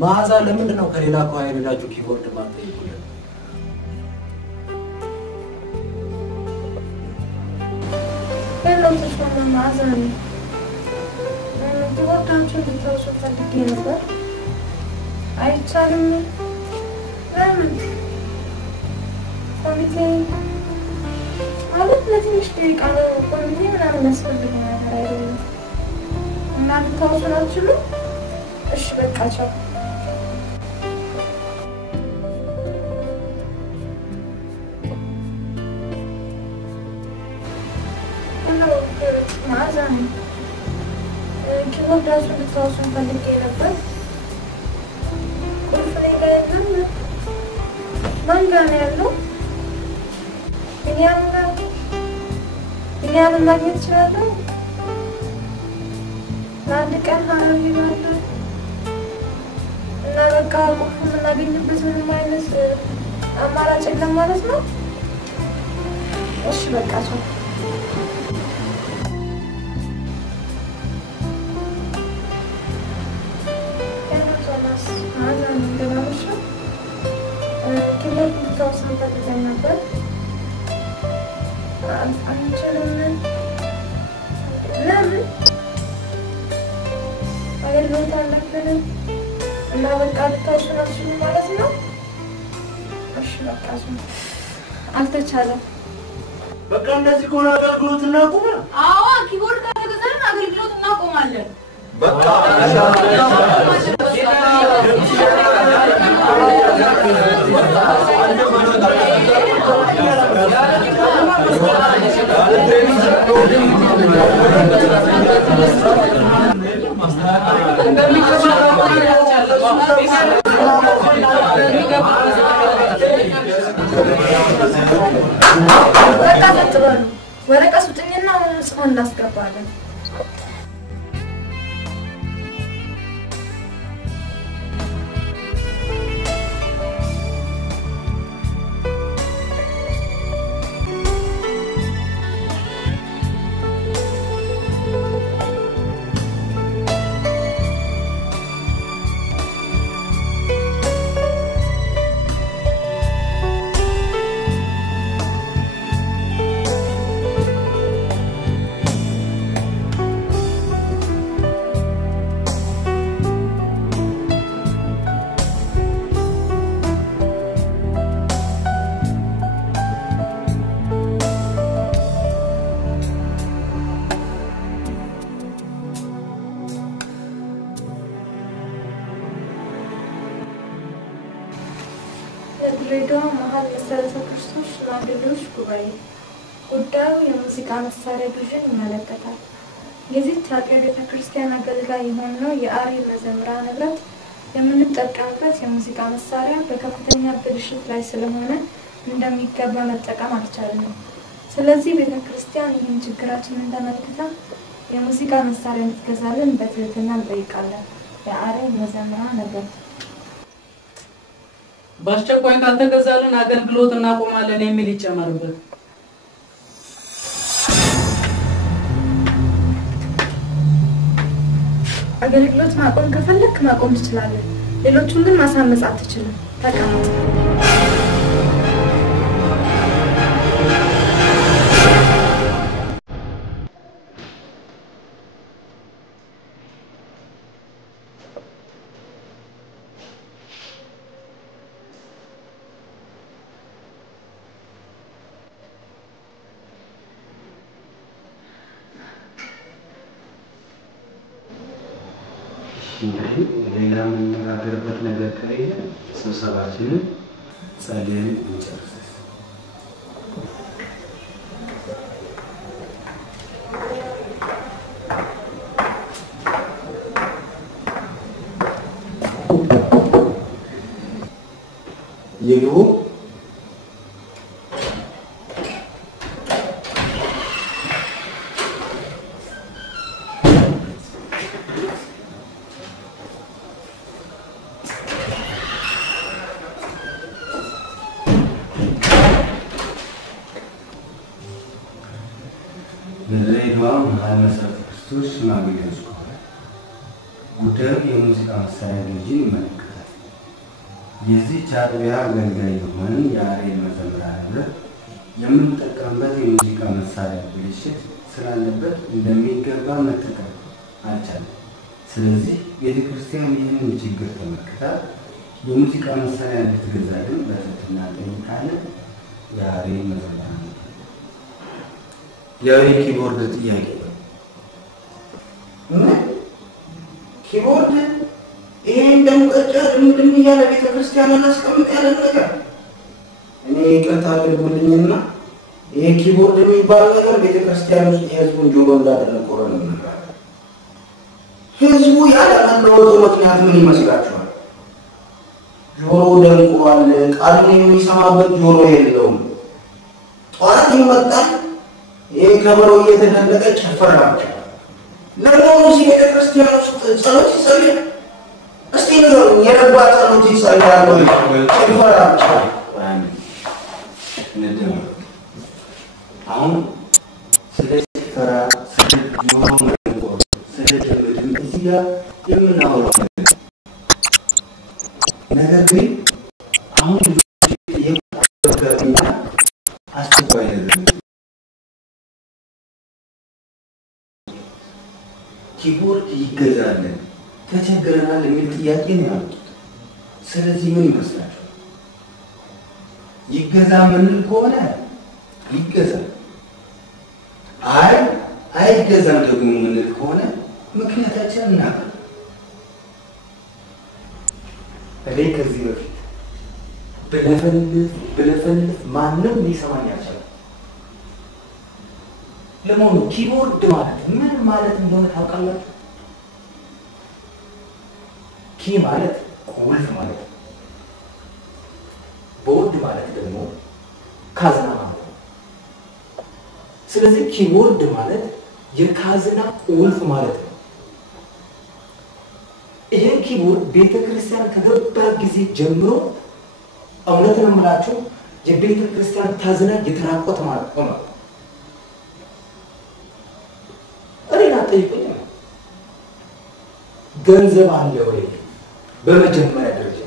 ማዛ ለምንድን ነው ከሌላ ኳይ ሄዳችሁ ኪቦርድ ማጥይቁ? ሄሎስ ተሽማ ማዛ ነው ኪቦርዳችሁ ልትወስዱ ፈልጌ ነበር። አይቻልም። ለምን ኮሚቴ ማለት ለትንሽ ደቂቃ ነው ኮሚቴ ምናምን ያስፈልግ ነገር አይደለም እና ልታወስናችሁ? እሺ በቃ ቻው። ማዛን ኪቦርዳችሁ ልታወስኑ ፈልጌ ነበር። ቁልፍ ላይ የለም። ማን ጋር ነው ያለው? ቢኒያምን ማግኘት እችላለሁ? ለአንድ ቀን ሀረር ይባላል እና በቃ ቁልፍ የምናገኝበት ምንም አይነት አማራጭ የለም ማለት ነው? እሺ በቃ ሰው ኪቦርድ ልታወስኑ ፈልጌ ነበር። አንችልም። ለምን? አገልግሎት አለብን እና በቃ ልታወስኑ አትችሉም ማለት ነው? እሺ በቃ አልተቻለም። በቃ እንደዚህ ከሆነ አገልግሎት እናቆም። አዎ ኪቦርድ ከተገዛን አገልግሎት እናቆማለን። በቃ ወረቀት ውጥኝና ጽፈን እናስገባለን። የድሬዳዋ መሀል መሰረተ ክርስቶስ ሽማግሌዎች ጉባኤ ጉዳዩ የሙዚቃ መሳሪያ ግዥን ይመለከታል። የዚህች አጥቢያ ቤተ ክርስቲያን አገልጋይ የሆነው የአሬል መዘምራን ህብረት የምንጠቀምበት የሙዚቃ መሳሪያ በከፍተኛ ብልሽት ላይ ስለሆነ እንደሚገባ መጠቀም አልቻልንም። ስለዚህ ቤተ ክርስቲያን ይህን ችግራችንን ተመልክታ የሙዚቃ መሳሪያ እንድትገዛልን በትህትና እንጠይቃለን። የአሬል መዘምራን ህብረት በአስቸኳይ ካልተገዛልን አገልግሎት እናቆማለን የሚል ይጨመርበት። አገልግሎት ማቆም ከፈለክ ማቆም ትችላለህ። ሌሎቹን ግን ማሳመጽ አትችልም። ተቀመጥ። ሌላ የምንነጋገርበት ነገር ከሌለ ስብሰባችንን ጸልየን እንጨርስ። ይግቡ። በድሬዳዋ መሀል መሰረተ ክርስቶስ ሽማግሌዎች ከሆነ ጉዳዩ የሙዚቃ መሳሪያ ግዢን ይመለከታል። የዚህች አጥቢያ አገልጋይ የሆንን የአሬል መዘምራን ህብረት የምንጠቀምበት የሙዚቃ መሳሪያ ብልሽት ስላለበት እንደሚገባ መጠቀም አልቻለም። ስለዚህ ቤተክርስቲያን ይህንን ችግር ተመልክታ የሙዚቃ መሳሪያ እንድትገዛልን በትህትና እንጠይቃለን። የአሬል መዘምራን የኪቦርድ ጥያቄ ነው። ኪቦርድ ይሄ እንደሙቀጫ ድምድም እያለ ቤተክርስቲያን እናስቀምጥ ያለ ነገር እኔ ይቅርታ አድርጉልኝና ይሄ ኪቦርድ የሚባል ነገር ቤተክርስቲያን ውስጥ የህዝቡን ጆሮ እንዳደረቆረ ነው ነገር። ህዝቡ ያለመለወጡ ምክንያት ምን ይመስላችኋል? ጆሮ ደንቁሯል። ቃሉን የሚሰማበት ጆሮ የለውም። ጠዋት ይመጣል፣ ይሄ ከበሮ እየተደለቀ ጨፈራቸው። ለመሆኑ እዚህ ቤተክርስቲያን ውስጥ ጸሎት ይጸልያል? እስቲ ንገሩኝ፣ የረባ ጸሎት ይጸልያል ወይ? ጨፈራቸው አሁን ስለ ጭፈራ፣ ስለ ጆሮ መደንቆር፣ ስለ ድምድም እዚህ ጋር የምናወራው ነገር ግን አሁን የማገርኛ አስቸኳይ ነገር ኪቦርድ ይገዛልን ተቸግረናል የሚል ጥያቄ ነው ያሉት። ስለዚህ ምን ይመስላል? ይገዛ ምንል ከሆነ ይገዛ፣ አይገዛም ደግሞ ምንል ከሆነ ምክንያታችን እናቀር። እኔ ከዚህ በፊት ብለፈልፍ ማንም ሊሰማኝ አልቻለም። ለመሆኑ ኪቦርድ ማለት ምን ማለት እንደሆነ ታውቃላችሁ? ኪ ማለት ቁልፍ ማለት ነው። ቦርድ ማለት ደግሞ ካዝና ማለት ነው። ስለዚህ ኪቦርድ ማለት የካዝና ቁልፍ ማለት ነው። ይሄ ኪቦርድ ቤተክርስቲያን ከገባ ጊዜ ጀምሮ እውነት ነው የምላችሁ የቤተክርስቲያን ካዝና የተራቆተ ማለት ነው። እኔና ጠይቁኝ፣ ገንዘብ አለ ወይ? በመጀመሪያ ደረጃ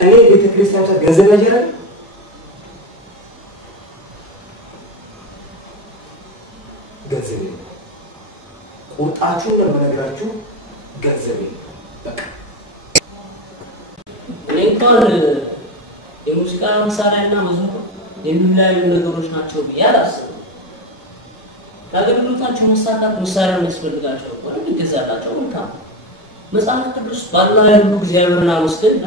እኔ ቤተክርስቲያን ገንዘብ ያጀራል? ገንዘብ የለም። ቁርጣችሁን ለመነግራችሁ ገንዘብ የለም። በቃ እኔ እንኳን የሙዚቃ መሳሪያና መዝሙር የሚለያዩ ነገሮች ናቸው ብዬ አላስብም። ለአገልግሎታቸው መሳካት መሳሪያ የሚያስፈልጋቸው ወይም ይገዛላቸው መልካም። መጽሐፍ ቅዱስ ባልና ያሉ እግዚአብሔርን አመስግንና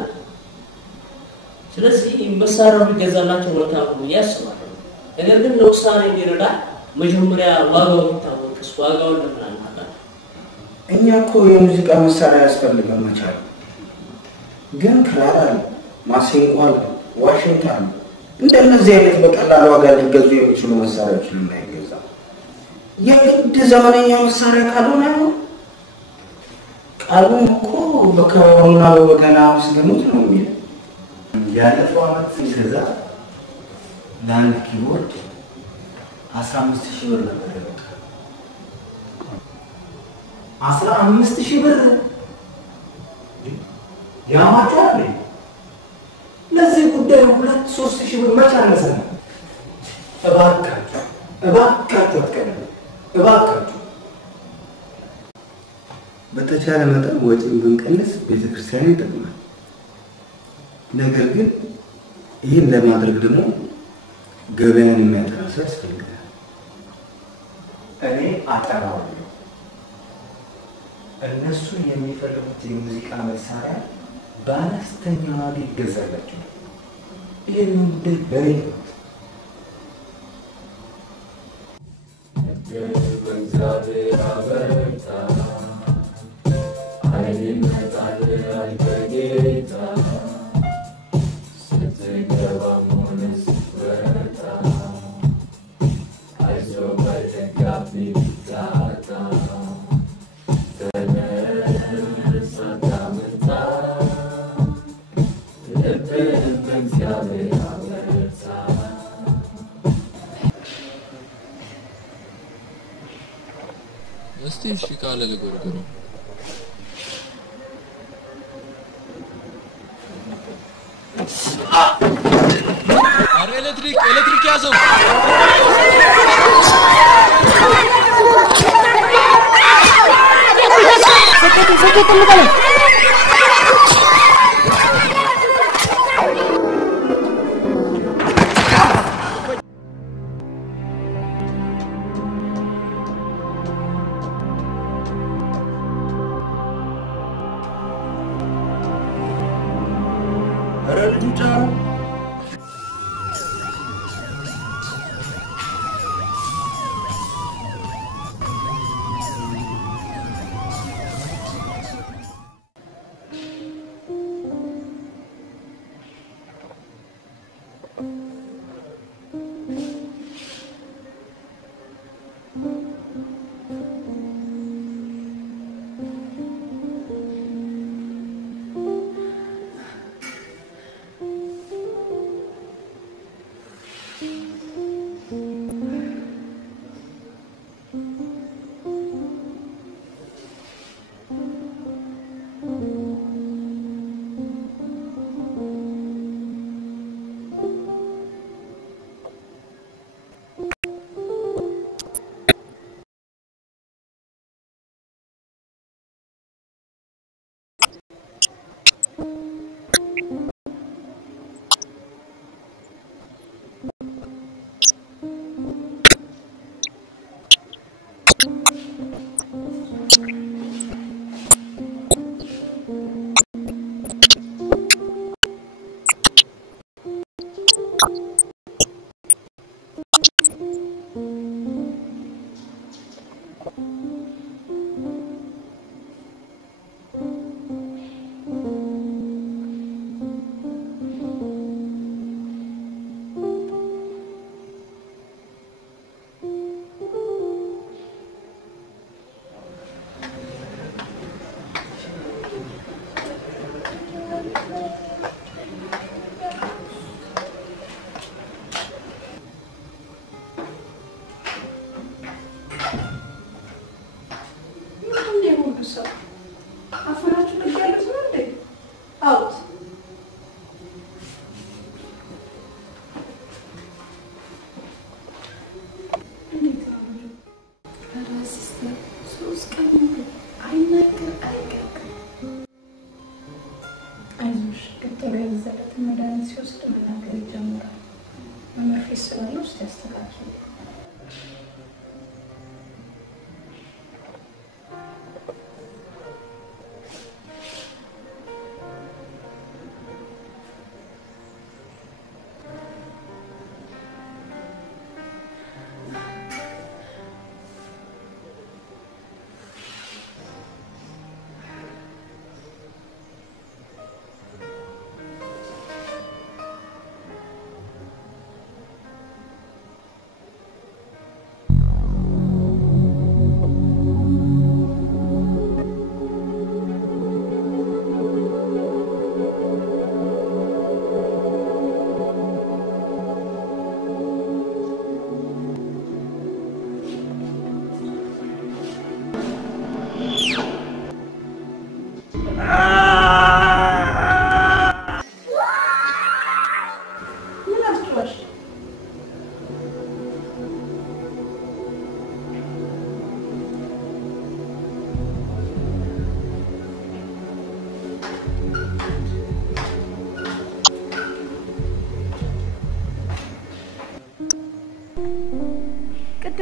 ስለዚህ መሳሪያው ቢገዛላቸው መልካም ነው ያስባሉ። ነገር ግን ለውሳኔ እንዲረዳ መጀመሪያ ዋጋው ይታወቅስ ዋጋውን ለምን አናውቅም? እኛ እኮ የሙዚቃ መሳሪያ ያስፈልጋል መቻል ግን ክራር አለ፣ ማሲንቆ አለ፣ ዋሽንት አለ። እንደነዚህ አይነት በቀላል ዋጋ ሊገዙ የሚችሉ መሳሪያዎች ልናይገዛ የግድ ዘመነኛ መሳሪያ ካልሆነ ቃሉን እኮ በከበሮና በበገና አመስግኑት ነው የሚል ያለፈው ዓመት ሲገዛ ለአንድ ኪቦርድ 15,000 ብር ነበር ያወጣው። 15,000 ብር ያማቻለ ለዚህ ጉዳይ 2-3,000 ብር መቻነሰ ነው። እባካችሁ በተቻለ መጠን ወጪን ብንቀንስ ቤተክርስቲያን ይጠቅማል። ነገር ግን ይህን ለማድረግ ደግሞ ገበያን የሚያጠራ ሰው ያስፈልጋል። እኔ አጠራዋለሁ። እነሱ የሚፈልጉት የሙዚቃ መሳሪያ በአነስተኛ ዋጋ ይገዛላቸው። ይህን ጉዳይ በኔ ነው። እስቲ እሺ ቃል ለጎርጎሮ አረ ኤሌክትሪክ ያዘው ሰከተ ልቀለ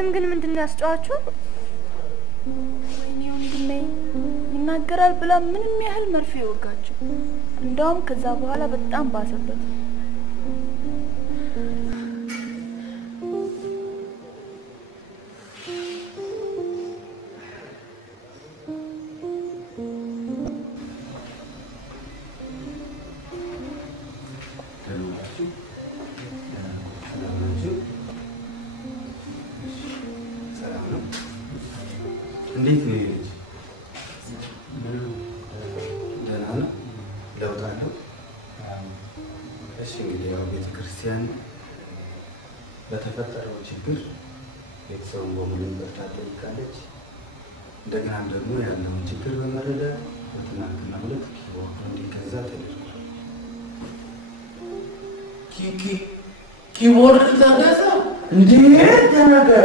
ቅድም ግን ምንድነው ያስጨዋችሁ? ወይኔ ወንድሜ ይናገራል ብላ ምንም ያህል መርፌ ወጋችሁ። እንደውም ከዛ በኋላ በጣም ባሰበት። እንዴት ነው ይሄ? ደህና ነው? ለውጥ አለው? እሺ እንግዲህ ያው ቤተክርስቲያን በተፈጠረው ችግር ቤተሰቡን በሙሉ ይቅርታ ጠይቃለች። እንደገናም ደግሞ ያለውን ችግር በመረዳት በትናንትናው ዕለት ኪቦርድ እንዲገዛ ተደርጓል። ኪቦርድ ተገዛ? እንዴት ተነገረ?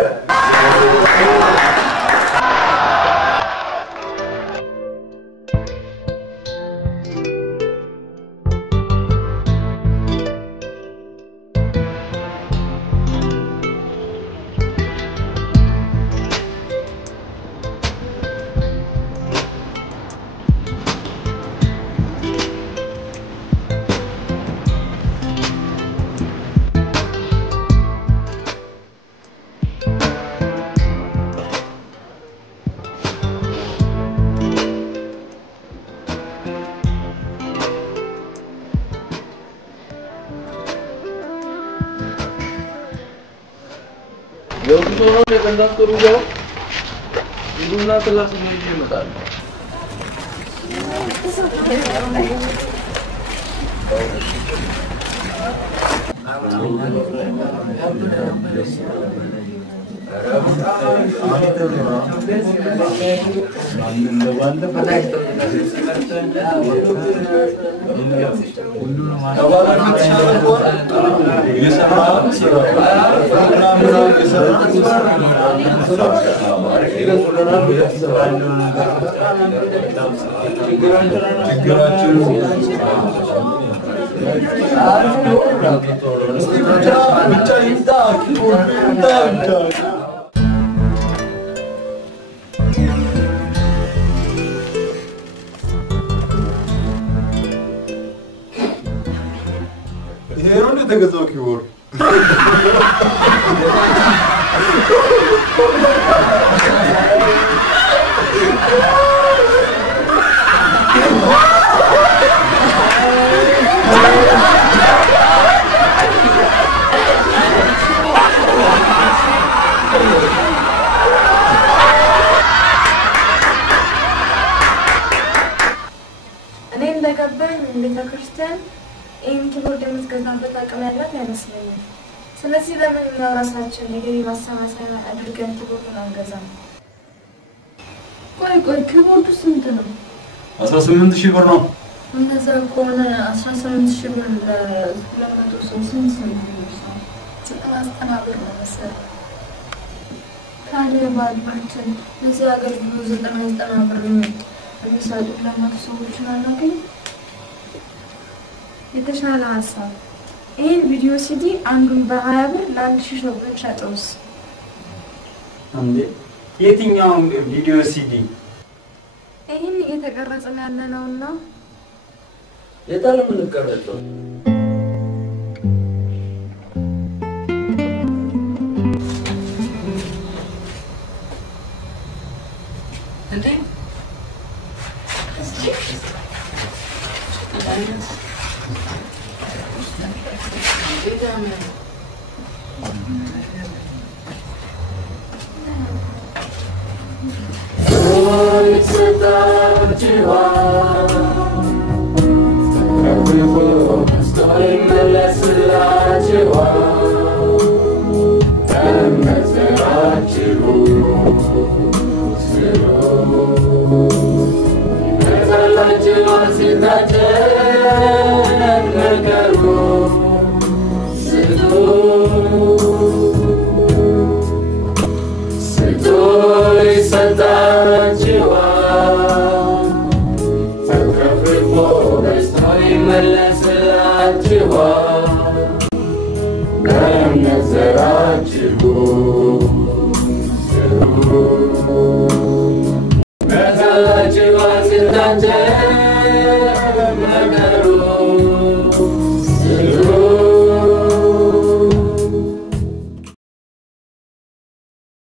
የውስጥ ነው የቀንዳስከሩ ጋር ይሉና ክላስ ነው ይመጣል። ተገዛው ኪቦርድ እኔ እንደገባኝ ቤተክርስቲያን ይህን ኪቦርድ የምትገዛበት አቅም ያላት አይመስለኝም። ስለዚህ ለምን እኛው ራሳችን የገቢ ማሰባሰቢያ አድርገን ኪቦርዱን አንገዛም? ቆይ ኪቦርዱ ስንት ነው? 18,000 ብር ነው። እንደዛ ከሆነ 18,000 ብር ለ200 ሰው ስንት ነው? 90 ብር ነው መሰለኝ። ታዲያ ባሉትን እዚህ ሀገር ብዙ 90 ብር የሚሰጡ ለ100 ሰዎችን አናገኝ? የተሻለ ሀሳብ ይህን ቪዲዮ ሲዲ አንዱን በ20 ብር ለ1,000 ሰው ብንሸጠውስ? እንዴ የትኛውን ቪዲዮ ሲዲ? ይህን እየተቀረጽን ያለ ነውና የታለ የምንቀረጸው? እንዴ ነው።